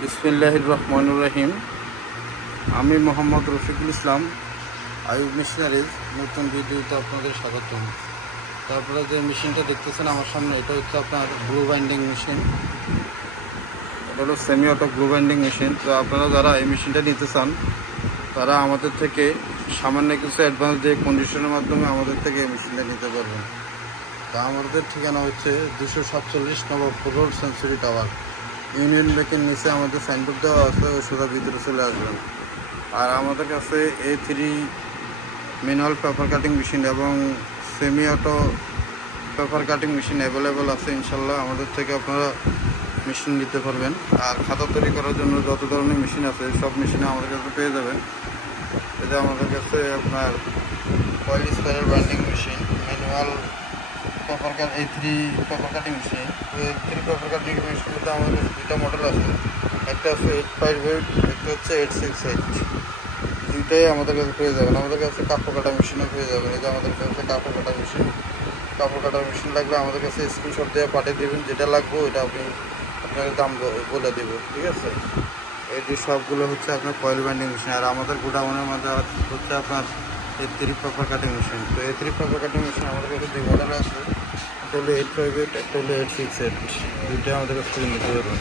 বিসমিল্লাহির রহমানুর রহিম আমি মোহাম্মদ রফিকুল ইসলাম আয়ুব মেশিনারিজ। নতুন ভিডিওতে আপনাদের স্বাগতম। তারপরে যে মেশিনটা দেখতেছেন আমার সামনে, এটা হচ্ছে আপনার ব্লু বাইন্ডিং মেশিন। এটা হলো semi auto blue binding machine. তো আপনারা যারা এই মেশিনটা নিতে চান, তারা আমাদের থেকে সামান্য কিছু অ্যাডভান্স দিয়ে কন্ডিশনের মাধ্যমে আমাদের থেকে এই মেশিনটা নিতে পারবেন। তা আমাদের ঠিকানা হচ্ছে দুশো সাতচল্লিশ Nawabpur road century tower. Union ব্যাংকের নিচে আমাদের সাইনবোর্ড দেওয়া আছে সোজা ভিতরে চলে আসবেন। আর আমাদের কাছে A three manual paper cutting machine এবং semi auto paper cutting machine available আছে ইনশাল্লাহ আমাদের থেকে আপনারা মেশিন নিতে পারবেন। আর খাতা তৈরি করার জন্য যত ধরনের মেশিন আছে, সব মেশিনে আমাদের কাছে পেয়ে যাবেন। এটা আমাদের কাছে আপনার coil spiral binding machine paper cut এই থ্রি পেপার কাটিং মেশিন এই থ্রি পেপার কাটিং মধ্যে আমাদের দুইটা মডেল আছে। একটা আছে এইট ফাইভ এইট একটা হচ্ছে এইট সিক্স এইট দুইটাই আমাদের কাছে পেয়ে যাবেন। আমাদের কাছে কাপড় কাটা মেশিনও পেয়ে যাবেন। এই যে আমাদের কাছে কাপড় কাটা মেশিন কাপড় কাটা মেশিন লাগলে আমাদের কাছে স্ক্রিনশট দিয়ে পাঠিয়ে দেবেন। যেটা লাগবে ওইটা আপনি আপনাকে দাম বলে দেবো। ঠিক আছে? এই যে সবগুলো হচ্ছে আপনার কয়েল বাইন্ডিং মেশিন আর আমাদের গোডাউনের মধ্যে হচ্ছে আপনার এই থ্রি পেপার কাটিং মেশিন তো এই থ্রি পেপার কাটিং মেশিন আমাদের কাছে দুই মডেল আছে একটা হলো এইট ফাইভ এইট একটা হলো এইট সিক্স এইট দুইটাই আমাদের কাছে নিতে পারবেন